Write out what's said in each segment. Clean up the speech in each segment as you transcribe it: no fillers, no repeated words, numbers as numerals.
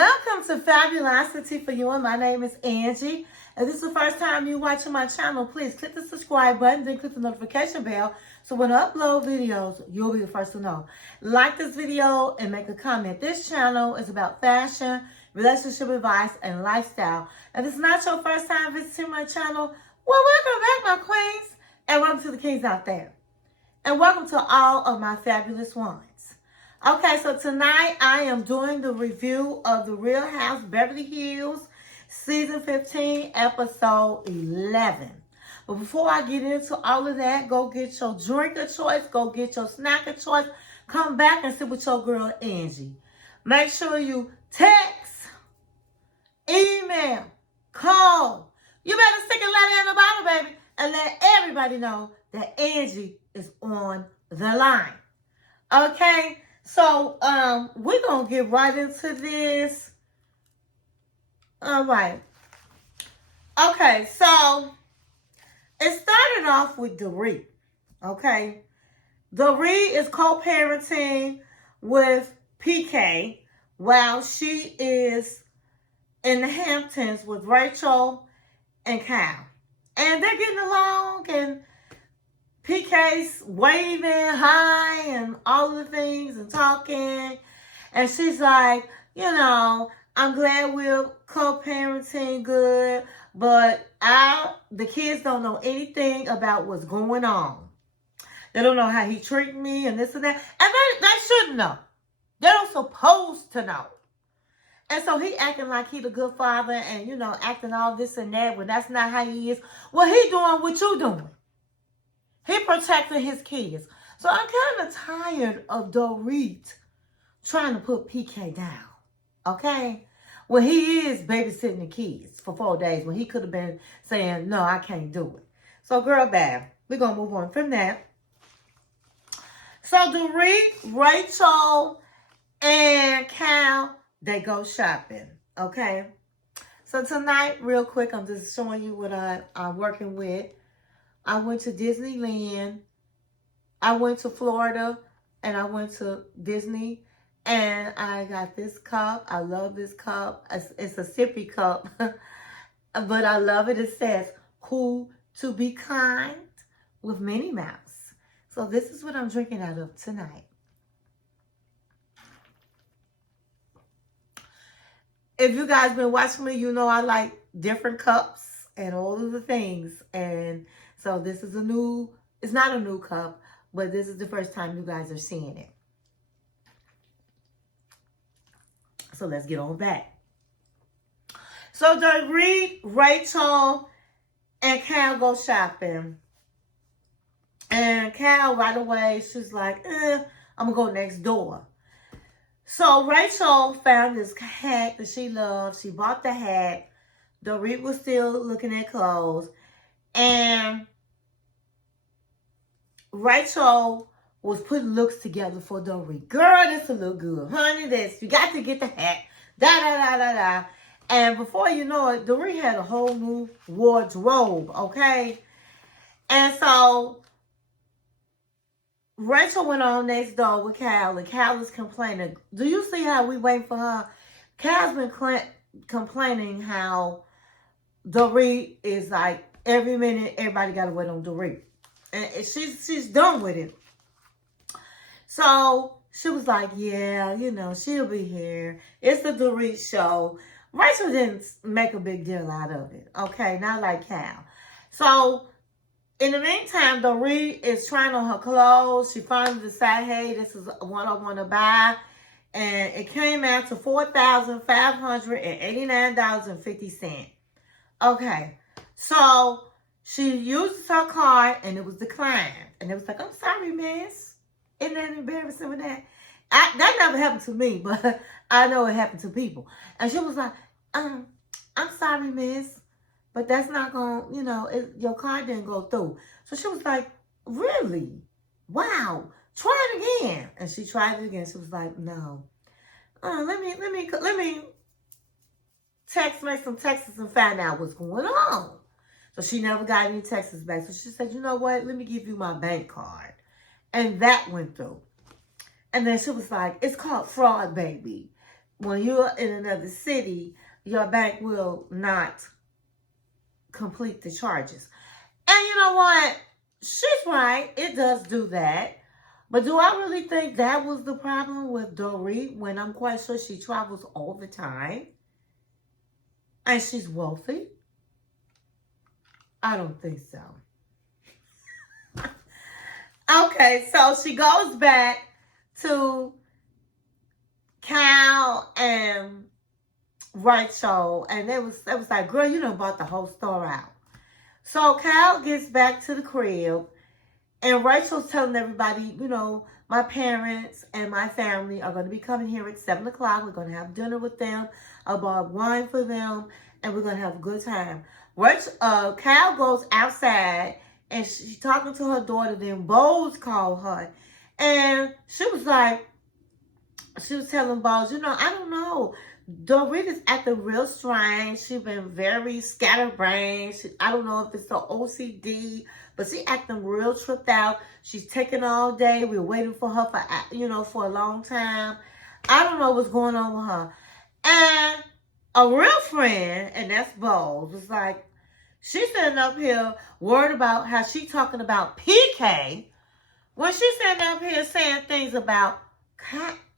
Welcome to Fabulosity for you, and my name is Angie. If this is the first time you're watching my channel, please click the subscribe button, then click the notification bell, so when I upload videos, you'll be the first to know. Like this video and make a comment. This channel is about fashion, relationship advice, and lifestyle. If it's not your first time visiting my channel, well, welcome back, my queens, and welcome to the kings out there. And welcome to all of my fabulous ones. Okay, so tonight I am doing the review of the Real House Beverly Hills Season 15, Episode 11. But before I get into all of that, go get your drink of choice, go get your snack of choice, come back and sit with your girl Angie. Make sure you text, email, call. You better stick a letter in the bottle, baby, and let everybody know that Angie is on the line. Okay? So, we're going to get right into this. All right. Okay, so it started off with Dorit. Okay? Dorit is co-parenting with PK while she is in the Hamptons with Rachel and Kyle. And they're getting along, and PK's waving hi and all the things and talking. And she's like, you know, I'm glad we're co-parenting good, but the kids don't know anything about what's going on. They don't know how he treated me and this and that. And they shouldn't know. They're not supposed to know. And so he acting like he the good father and, you know, acting all this and that when that's not how he is. Well, he doing what you doing. He protected his kids. So I'm kind of tired of Dorit trying to put PK down. Okay? Well, he is babysitting the kids for 4 days when he could have been saying, no, I can't do it. So, girl, bad. We're going to move on from that. So, Dorit, Rachel, and Cal, they go shopping. Okay? So, tonight, real quick, I'm just showing you what I'm working with. I went to Disneyland. I went to Florida, and I went to Disney. And I got this cup. I love this cup. It's a sippy cup. But I love it. It says, "Who to be kind" with Minnie Mouse. So this is what I'm drinking out of tonight. If you guys been watching me, you know I like different cups and all of the things. And so this is it's not a new cup, but this is the first time you guys are seeing it. So let's get on back. So Dorit, Rachel, and Cal go shopping. And Cal right away, she's like, I'm going to go next door. So Rachel found this hat that she loves. She bought the hat. Dorit was still looking at clothes. And Rachel was putting looks together for Dorit. Girl, this will look good. Honey, you got to get the hat. Da-da-da-da-da. And before you know it, Dorit had a whole new wardrobe, okay? And so Rachel went on next door with Cal, and Cal is complaining. Do you see how we wait for her? Cal's been complaining how Dorit is like, every minute, everybody got to wait on Dorit. And she's done with it. So she was like, yeah, you know, she'll be here. It's the Dorit show. Rachel didn't make a big deal out of it. Okay, not like Cal. So in the meantime, Dorit is trying on her clothes. She finally decided, hey, this is what I want to buy. And it came out to $4,589.50. Okay, so she used her card and it was declined. And it was like, I'm sorry, miss. Isn't that embarrassing with that? That never happened to me, but I know it happened to people. And she was like, I'm sorry, miss, but that's not going to, you know, your card didn't go through. So she was like, really? Wow. Try it again. And she tried it again. She was like, no. Let me make some texts and find out what's going on. So she never got any texts back. So she said, you know what? Let me give you my bank card. And that went through. And then she was like, it's called fraud, baby. when you're in another city, your bank will not complete the charges. And you know what? She's right. It does do that. But do I really think that was the problem with Dorit when I'm quite sure she travels all the time and she's wealthy? I don't think so. Okay, so she goes back to Cal and Rachel, and it was like, girl, you done bought the whole store out. So Cal gets back to the crib, and Rachel's telling everybody, you know, my parents and my family are going to be coming here at 7 o'clock. We're going to have dinner with them. I bought wine for them, and we're going to have a good time. Cal goes outside, and she's talking to her daughter. Then Boz called her, and she was telling Boz, you know, I don't know. Dorit is acting real strange. She's been very scatterbrained. I don't know if it's the OCD, but she acting real tripped out. She's taking all day. We're waiting for her for a long time. I don't know what's going on with her. And a real friend, and that's Boz, was like, she's sitting up here worried about how she talking about PK when she's sitting up here saying things about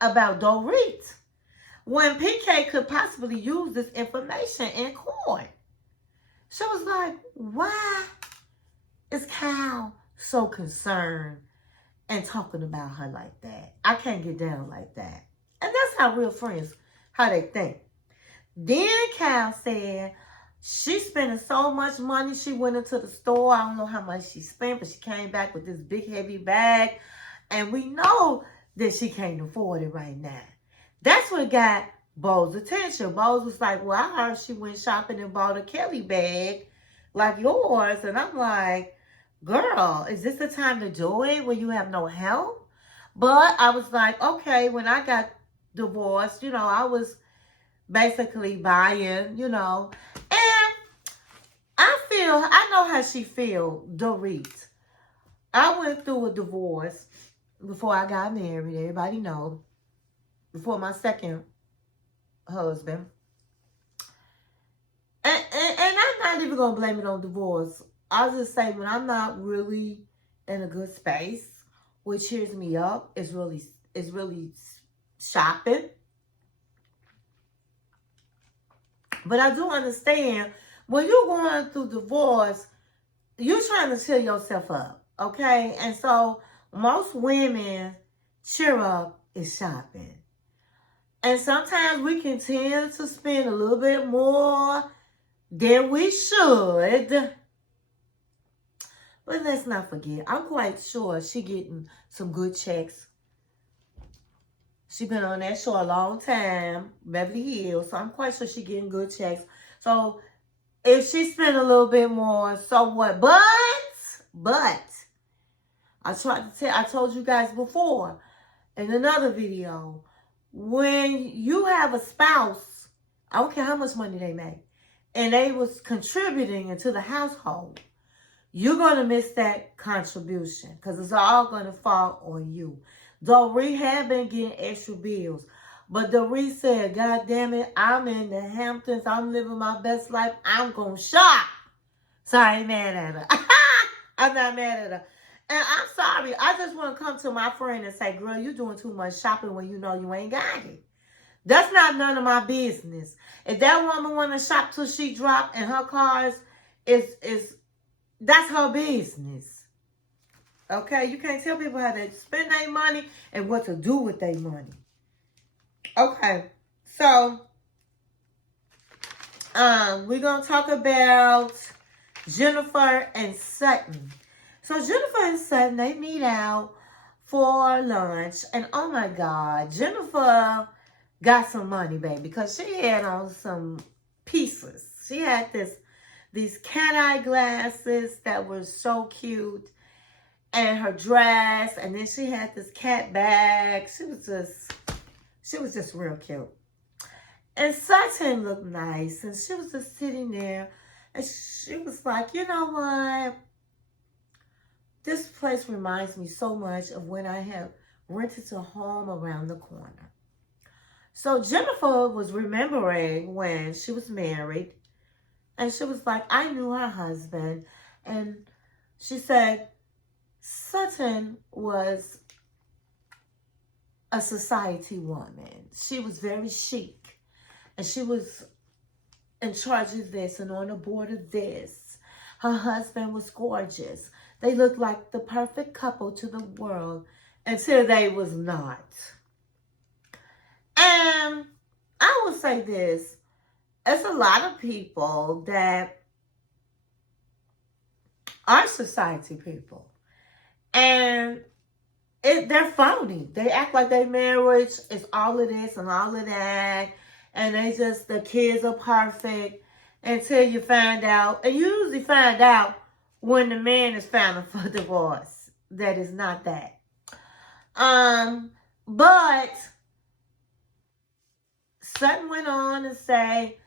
Dorit, when PK could possibly use this information in court. She was like, why is Cal so concerned and talking about her like that? I can't get down like that. And that's how real friends, how they think. Then Cal said she's spending so much money. She went into the store. I don't know how much she spent, but she came back with this big heavy bag. And we know that she can't afford it right now. That's what got Boz's attention. Boz was like, well, I heard she went shopping and bought a Keely bag like yours. And I'm like, girl, is this the time to do it when you have no help? But I was like, okay, when I got divorced, I was basically buying, and I know how she feel, Dorit. I went through a divorce before I got married. Everybody knows. Before my second husband. And I'm not even going to blame it on divorce. I'll just say when I'm not really in a good space, what cheers me up is really shopping. But I do understand when you're going through divorce, you're trying to cheer yourself up, okay? And so most women cheer up is shopping. And sometimes we can tend to spend a little bit more than we should. But let's not forget, I'm quite sure she getting some good checks. She been on that show a long time, Beverly Hills, so I'm quite sure she getting good checks. So if she spend a little bit more, so what? But I told you guys before in another video, when you have a spouse, I don't care how much money they make, and they was contributing into the household, you're going to miss that contribution because it's all going to fall on you. Dorit had been getting extra bills, but Dorit said, God damn it, I'm in the Hamptons. I'm living my best life. I'm going to shop. So I ain't mad at her. I'm not mad at her. And I'm sorry. I just want to come to my friend and say, girl, you're doing too much shopping when you know you ain't got it. That's not none of my business. If that woman want to shop till she drop in her cars, that's her business. Okay? You can't tell people how to spend their money and what to do with their money. Okay. So, we're going to talk about Jennifer and Sutton. So Jennifer and Sutton, they meet out for lunch. And oh my God, Jennifer got some money, baby, because she had on some pieces. She had these cat eye glasses that were so cute, and her dress, and then she had this cat bag. She was just real cute. And Sutton looked nice, and she was just sitting there, and she was like, you know what? This place reminds me so much of when I have rented a home around the corner. So Jennifer was remembering when she was married, and she was like, I knew her husband. And she said, Sutton was a society woman. She was very chic, and she was in charge of this and on the board of this. Her husband was gorgeous. They looked like the perfect couple to the world until they was not. And I will say this, there's a lot of people that are society people. And they're phony. They act like their marriage is all of this and all of that. And the kids are perfect until you find out. And you usually find out when the man is filing for divorce. That is not that. But Sutton went on to say,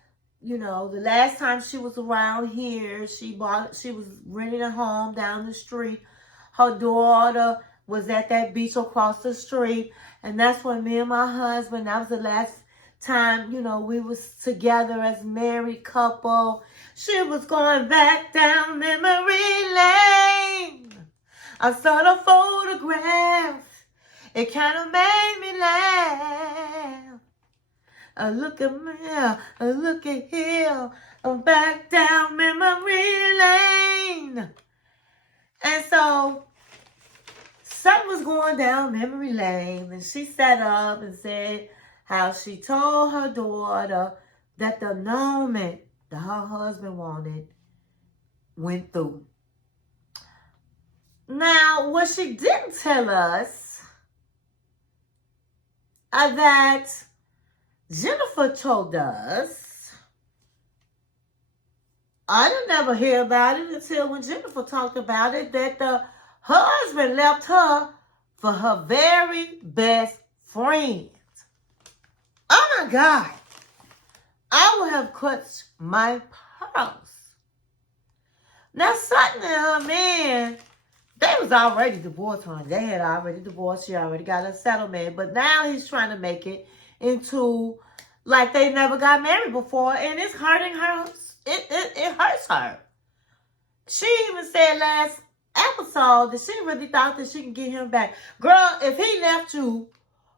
the last time she was around here, she was renting a home down the street. Her daughter was at that beach across the street. And that's when me and my husband, that was the last time, we was together as a married couple. She was going back down memory lane. I saw the photograph. It kind of made me laugh. Look at me, look at here. I'm back down memory lane. And so Sutton was going down memory lane, and she sat up and said how she told her daughter that the annulment that her husband wanted went through. Now, what she didn't tell us that Jennifer told us, I didn't never hear about it until when Jennifer talked about it, that her husband left her for her very best friend. Oh my God. I would have clutched my pearls. Now Sutton and her man, they was already divorced, honey. They had already divorced. She already got a settlement. But now he's trying to make it into like they never got married before. And it's hurting her. It hurts her. She even said last episode that she really thought that she can get him back. Girl, if he left you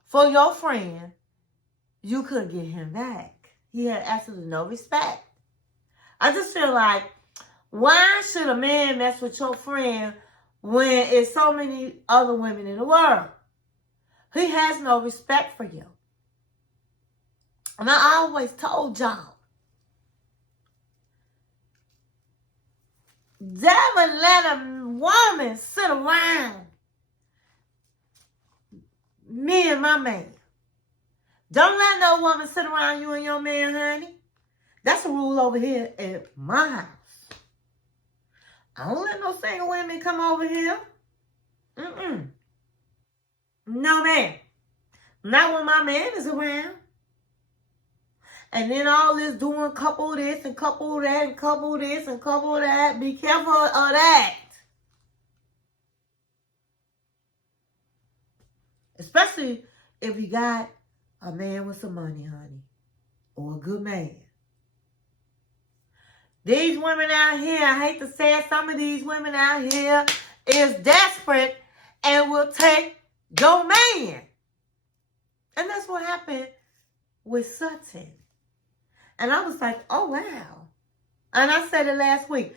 for your friend, you couldn't get him back. He had absolutely no respect. I just feel like, why should a man mess with your friend when it's so many other women in the world? He has no respect for you. And I always told y'all, never let a woman sit around me and my man. Don't let no woman sit around you and your man, honey. That's a rule over here at my house. I don't let no single women come over here. No, ma'am. Not when my man is around. And then all this doing couple this and couple that and couple this and couple that. Be careful of that. Especially if you got a man with some money, honey. Or a good man. These women out here, I hate to say it, some of these women out here is desperate and will take your man. And that's what happened with Sutton. And I was like, oh, wow. And I said it last week.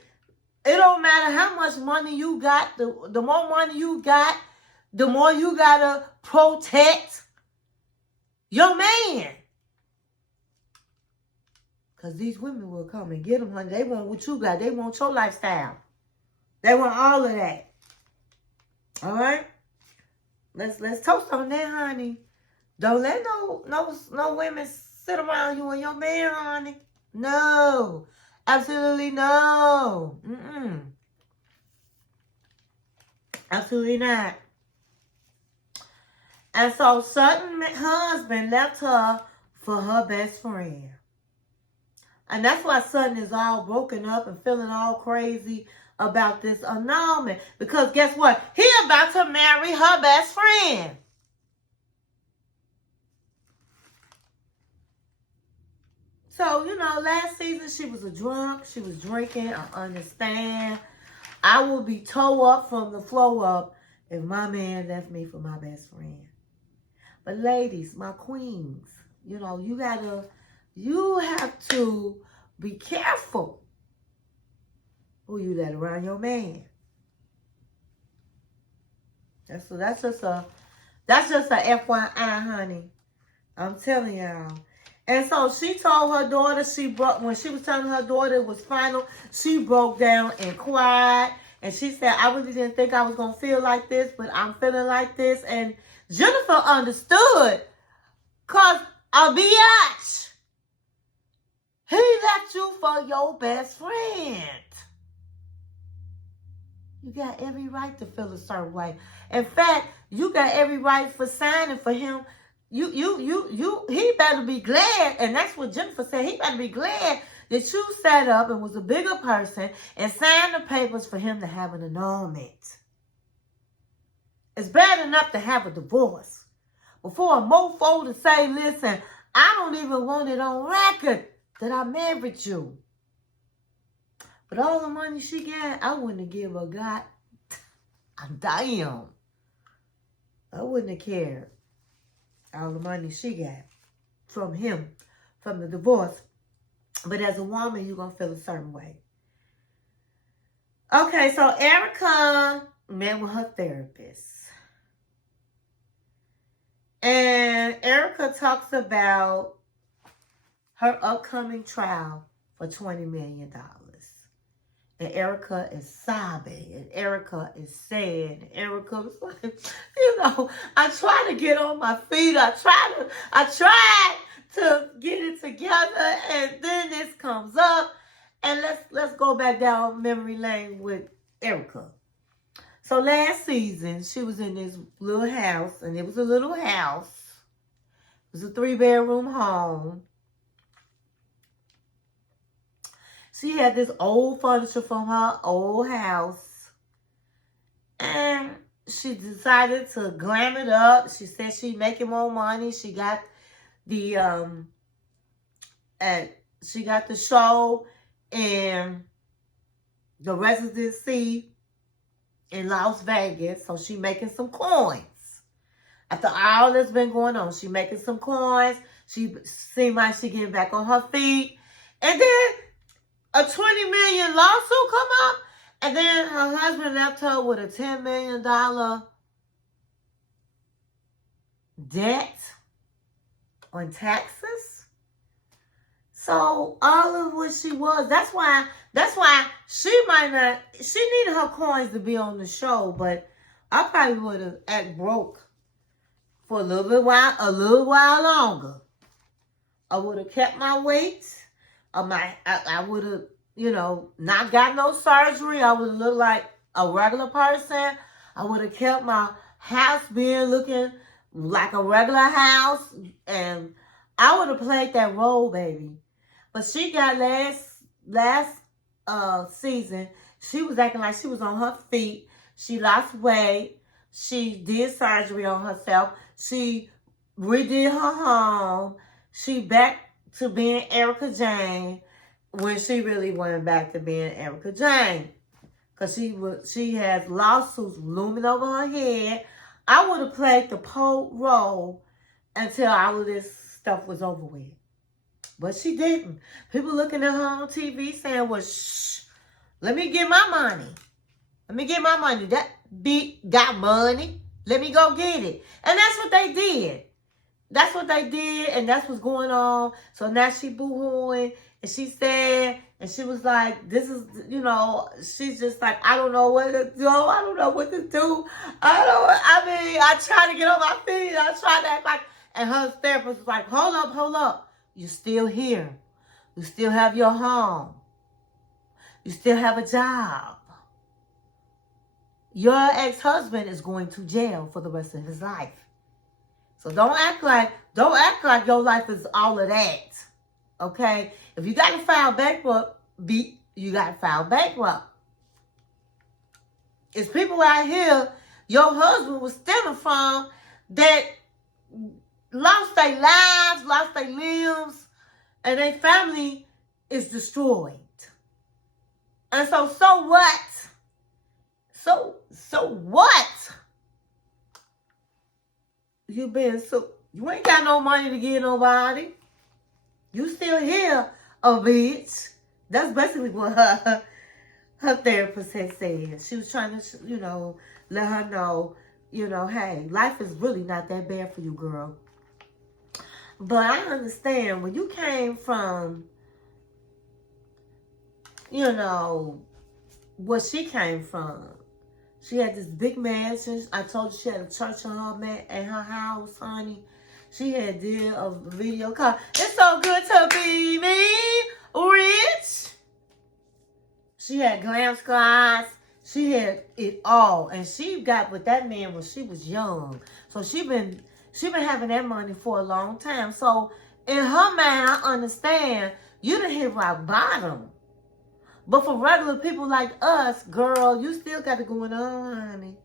It don't matter how much money you got. The more money you got, the more you got to protect your man. Because these women will come and get them, honey. They want what you got. They want your lifestyle. They want all of that. All right? Let's toast on that, honey. Don't let no women sit around you and your man, honey. No. Absolutely no. Absolutely not. And so Sutton's husband left her for her best friend. And that's why Sutton is all broken up and feeling all crazy about this annulment. Because guess what? He about to marry her best friend. So, last season she was a drunk. She was drinking. I understand. I will be toe up from the floor up if my man left me for my best friend. But ladies, my queens, you have to be careful who you let around your man. That's just a FYI, honey. I'm telling y'all. And so she told her daughter, when she was telling her daughter it was final, she broke down and cried. And she said, I really didn't think I was going to feel like this, but I'm feeling like this. And Jennifer understood. Because a biatch, he left you for your best friend. You got every right to feel a certain way. In fact, you got every right for signing for him. He better be glad, and that's what Jennifer said. He better be glad that you sat up and was a bigger person and signed the papers for him to have an annulment. It's bad enough to have a divorce. Before a mofo to say, listen, I don't even want it on record that I married you. But all the money she got, I wouldn't give a god damn. I wouldn't have cared. All the money she got from him, from the divorce. But as a woman, you're going to feel a certain way. Okay, so Erika met with her therapist. And Erika talks about her upcoming trial for $20 million. And Erika is sobbing. And Erika is sad. And Erika was like, I try to get on my feet. I tried to get it together. And then this comes up. And let's go back down memory lane with Erika. So last season, she was in this little house. And it was a little house. It was a 3-bedroom home. She had this old furniture from her old house. And she decided to glam it up. She said she'd making more money. She got the show in the residency in Las Vegas. So she making some coins. After all that's been going on, she making some coins. She seemed like she getting back on her feet. And then a $20 million lawsuit come up, and then her husband left her with a $10 million debt on taxes. So all of what she was, that's why she needed her coins to be on the show, but I probably would have act broke for a little while longer. I would have kept my weight. I would have, not got no surgery. I would have looked like a regular person. I would have kept my house being looking like a regular house. And I would have played that role, baby. But she got last season, she was acting like she was on her feet. She lost weight. She did surgery on herself. She redid her home. She back to being Erika Jane when she really went back to being Erika Jane. Because she has lawsuits looming over her head. I would have played the pole role until all of this stuff was over with. But she didn't. People looking at her on TV saying, well, shh, let me get my money. Let me get my money. That big got money. Let me go get it. And that's what they did. That's what they did, and that's what's going on. So now she boo-hooing, and she said, and she was like, this is, she's just like, I don't know what to do. I don't know what to do. I try to get on my feet. I try to act like, and her therapist was like, hold up. You're still here. You still have your home. You still have a job. Your ex-husband is going to jail for the rest of his life. So don't act like your life is all of that. Okay? If you got to file bankrupt, you got to file bankrupt. It's people out here your husband was stemming from that lost their lives, lost their limbs, and their family is destroyed. And so what? So what? You ain't got no money to give nobody. You still here, a bitch. That's basically what her therapist had said. She was trying to, let her know, hey, life is really not that bad for you, girl. But I understand when you came from, where she came from. She had this big mansion. I told you she had a church in her house, honey. She had did a video call. It's so good to be me, rich. She had glam squads. She had it all. And she got with that man when she was young. So she been having that money for a long time. So in her mind, I understand you done hit rock bottom. But for regular people like us, girl, you still got it going on, honey.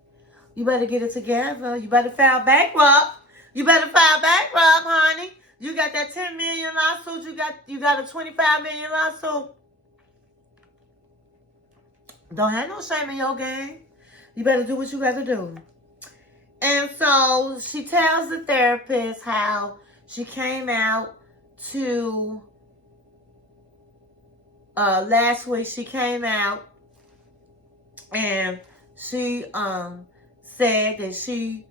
You better get it together. You better file bankrupt. Honey. You got that 10 million lawsuit. You got a 25 million lawsuit. Don't have no shame in your game. You better do what you got to do. And so she tells the therapist how she came out to... last week she came out and she said that she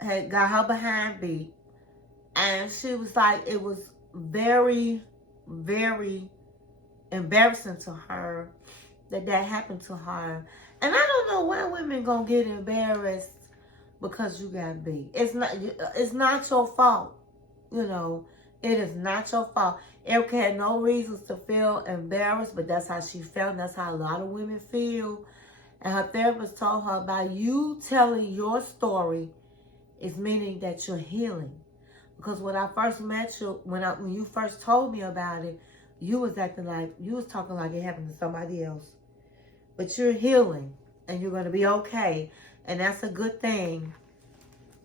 had got her behind beat, and she was like it was very, very embarrassing to her that happened to her. And I don't know why women gonna get embarrassed because you got beat. It's not your fault. It is not your fault. Erika had no reasons to feel embarrassed, but that's how she felt. And that's how a lot of women feel. And her therapist told her, by you telling your story is meaning that you're healing. Because when I first met you, when you first told me about it, you was talking like it happened to somebody else. But you're healing and you're going to be okay. And that's a good thing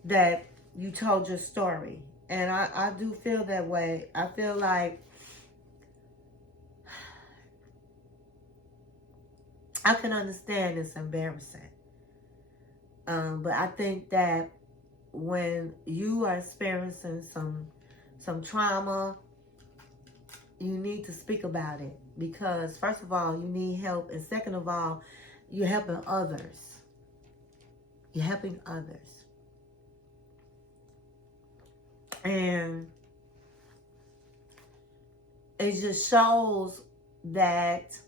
that you told your story. And I do feel that way. I feel like I can understand it's embarrassing. But I think that when you are experiencing some trauma, you need to speak about it. Because first of all, you need help. And second of all, you're helping others. You're helping others. And it just shows that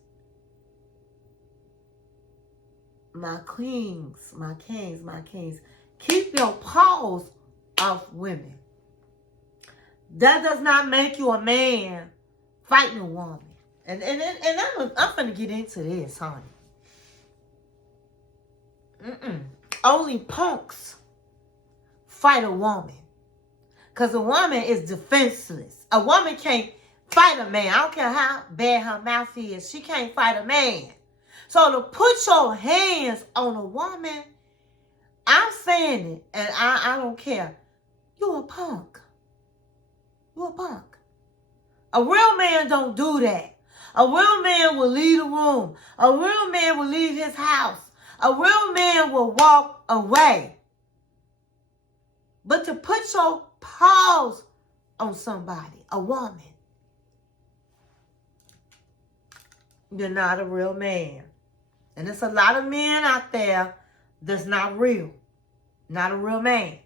my queens, my kings, keep your paws off women. That does not make you a man fighting a woman. And I'm gonna get into this, honey. Only punks fight a woman. Because a woman is defenseless. A woman can't fight a man. I don't care how bad her mouth is. She can't fight a man. So to put your hands on a woman, I'm saying it, and I don't care. You're a punk. You're a punk. A real man don't do that. A real man will leave the room. A real man will leave his house. A real man will walk away. But to put your paws on somebody, a woman, you're not a real man. And there's a lot of men out there that's not real. Not a real man.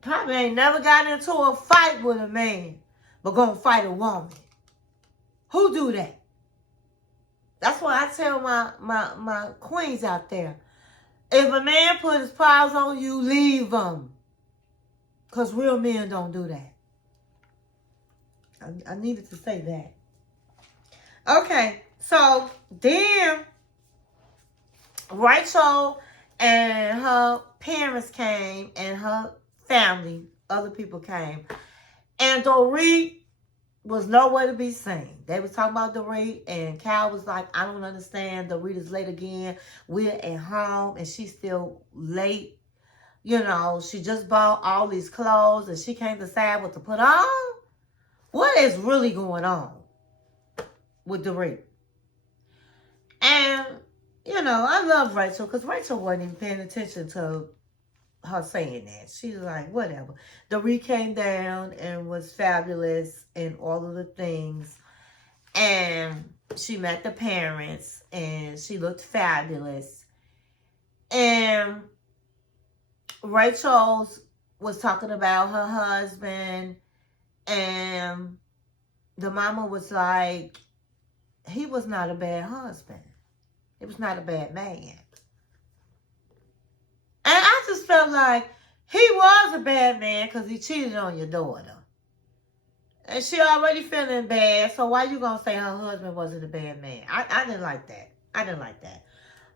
Probably ain't never got into a fight with a man, but gonna fight a woman. Who do that? That's why I tell my queens out there, if a man put his paws on you, leave them. Because real men don't do that. I needed to say that. Okay, so then Rachel and her parents came and her family, other people came. And Dorit was nowhere to be seen. They was talking about Dorit, and Cal was like, I don't understand. Dorit is late again. We're at home, and she's still late. She just bought all these clothes, and she can't decide what to put on. is really going on with Dorit? And, you know, I love Rachel because Rachel wasn't even paying attention to her saying that. She was like, whatever. Dorit came down and was fabulous and all of the things. And she met the parents and she looked fabulous. And Rachel was talking about her husband, and the mama was like, he was not a bad husband. He was not a bad man. And I just felt like he was a bad man because he cheated on your daughter. And she already feeling bad, so why you going to say her husband wasn't a bad man? I didn't like that. I didn't like that.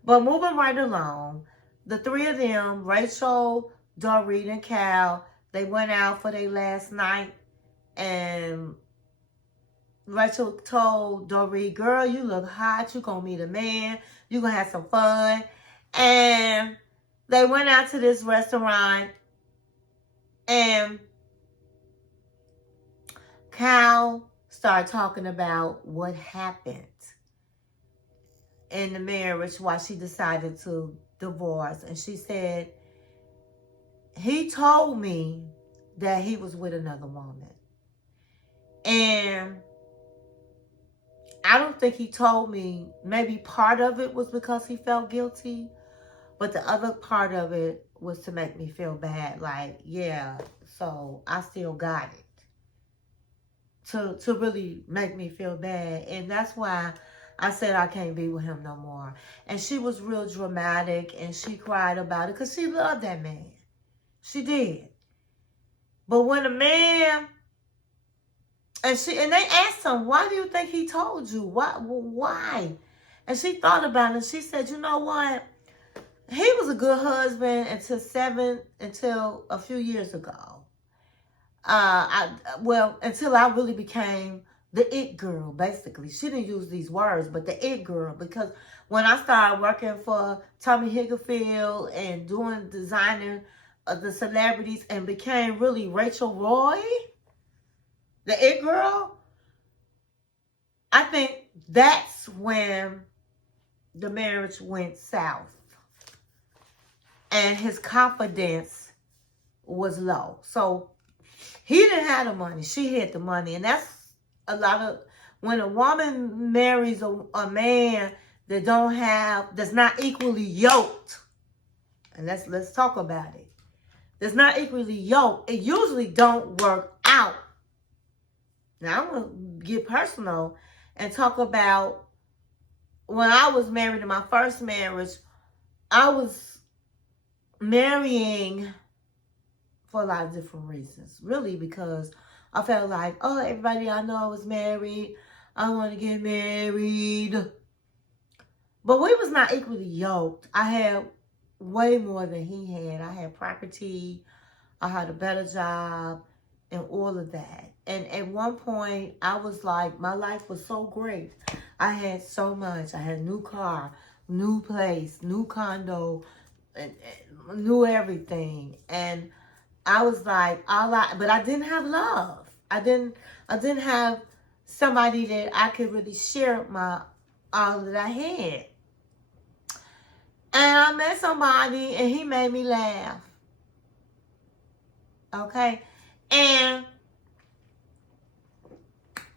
But moving right along, the three of them, Rachel, Dorit, and Cal, they went out for their last night. And Rachel told Dorit, girl, you look hot. You going to meet a man. You going to have some fun. And they went out to this restaurant. And Cal started talking about what happened in the marriage, why she decided to divorce. And she said, he told me that he was with another woman. And I don't think he told me, maybe part of it was because he felt guilty, but the other part of it was to make me feel bad. Like, yeah, so I still got it. To really make me feel bad. And that's why I said I can't be with him no more. And she was real dramatic and she cried about it because she loved that man. She did. But when a man, and they asked him, why do you think he told you? Why? And she thought about it and she said, you know what? He was a good husband until a few years ago. Until I really became the it girl, basically. She didn't use these words, but the it girl. Because when I started working for Tommy Hilfiger and designing the celebrities and became really Rachel Roy, the it girl, I think that's when the marriage went south. And his confidence was low. So he didn't have the money. She had the money. And that's a lot of, when a woman marries a man that's not equally yoked. And let's talk about it. That's not equally yoked. It usually don't work out. Now I'm going to get personal and talk about when I was married in my first marriage. I was marrying for a lot of different reasons. Really, because I felt like, oh, everybody I know was married. I want to get married. But we was not equally yoked. I had way more than he had. I had property. I had a better job and all of that. And at one point, I was like, my life was so great. I had so much. I had a new car, new place, new condo, and new everything. And I was like, but I didn't have love. I didn't have somebody that I could really share all that I had. And I met somebody and he made me laugh. Okay? And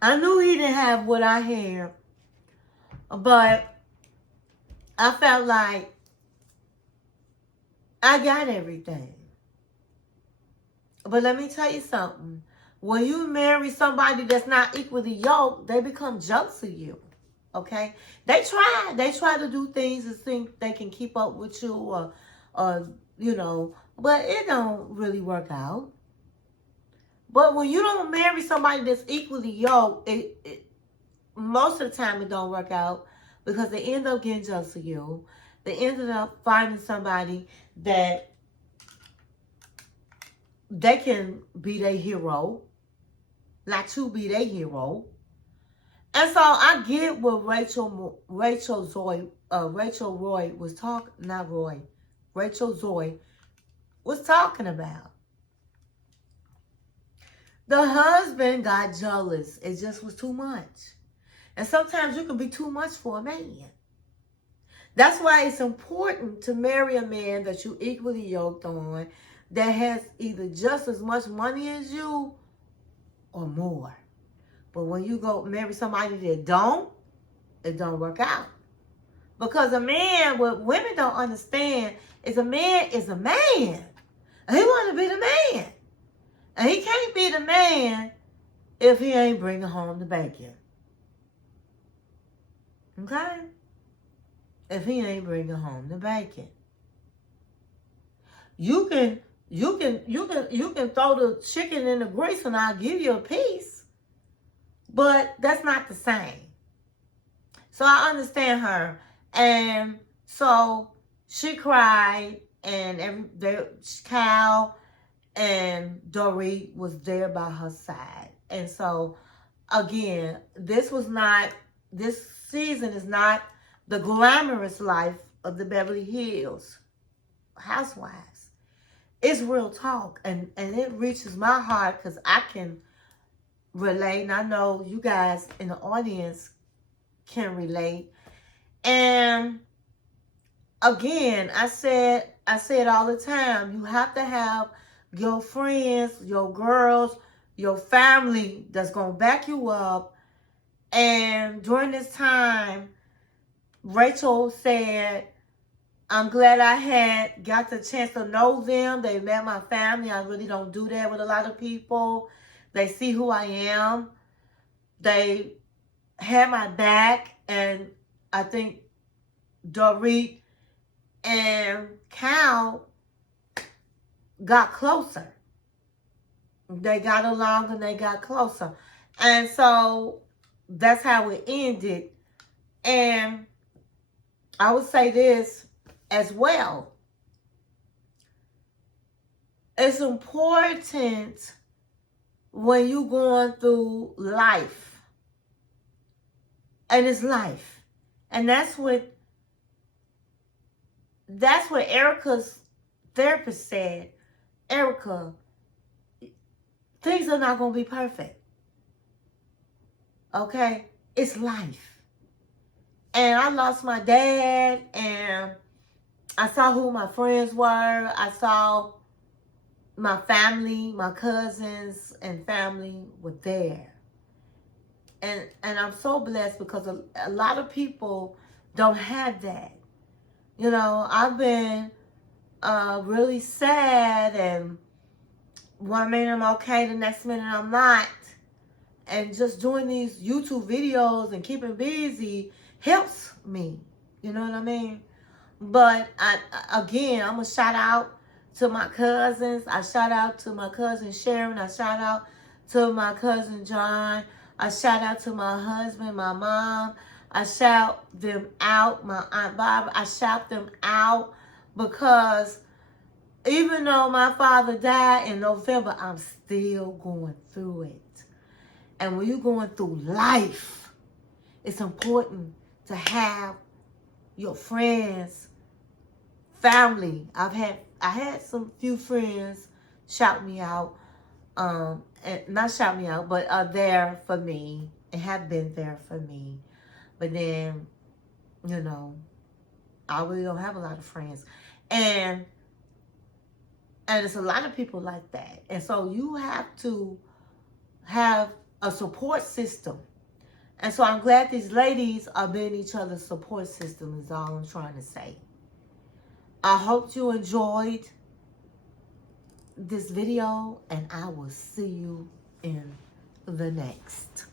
I knew he didn't have what I had. But I felt like I got everything. But let me tell you something. When you marry somebody that's not equally yoked, they become jealous of you. Okay? They try to do things and think they can keep up with you or you know, but it don't really work out. But when you don't marry somebody that's equally yoked, most of the time it don't work out because they end up getting jealous of you. They ended up finding somebody that they can be their hero, not you be their hero. And so I get what Rachel Zoe was talking about. The husband got jealous. It just was too much. And sometimes you can be too much for a man. That's why it's important to marry a man that you equally yoked on, that has either just as much money as you or more. But when you go marry somebody that don't, it don't work out. Because a man, what women don't understand is a man is a man. And he want to be the man. And he can't be the man if he ain't bringing home the bacon. Okay? If he ain't bringing home the bacon. You can throw the chicken in the grease and I'll give you a piece. But that's not the same. So I understand her. And so she cried, and Cal and Dorit was there by her side. And so, again, this season is not the glamorous life of the Beverly Hills Housewives. It's real talk, and it reaches my heart because I can relate, and I know you guys in the audience can relate. And again, I said all the time, you have to have your friends, your girls, your family that's going to back you up. And during this time, Rachel said, I'm glad I had got the chance to know them. They met my family. I really don't do that with a lot of people. They see who I am. They had my back. And I think Dorit and Cal got closer. They got along and they got closer. And so that's how it ended. And I would say this as well. It's important when you're going through life. And it's life. And that's what Erika's therapist said. Erika, things are not going to be perfect. Okay? It's life. And I lost my dad, and I saw who my friends were. I saw my family, my cousins and family were there. And I'm so blessed because a lot of people don't have that. You know, I've been really sad, and one minute I'm okay, the next minute I'm not. And just doing these YouTube videos and keeping busy helps me. You know what I mean? But again, I'm going to shout out to my cousins. I shout out to my cousin Sharon. I shout out to my cousin John. I shout out to my husband, my mom. I shout them out, my Aunt Barbara. I shout them out because even though my father died in November, I'm still going through it. And when you're going through life, it's important to have your friends, family. I had some few friends shout me out, and not shout me out, but are there for me and have been there for me. But then, you know, I really don't have a lot of friends, and it's a lot of people like that. And so you have to have a support system. And so I'm glad these ladies are being each other's support system is all I'm trying to say. I hope you enjoyed this video, and I will see you in the next.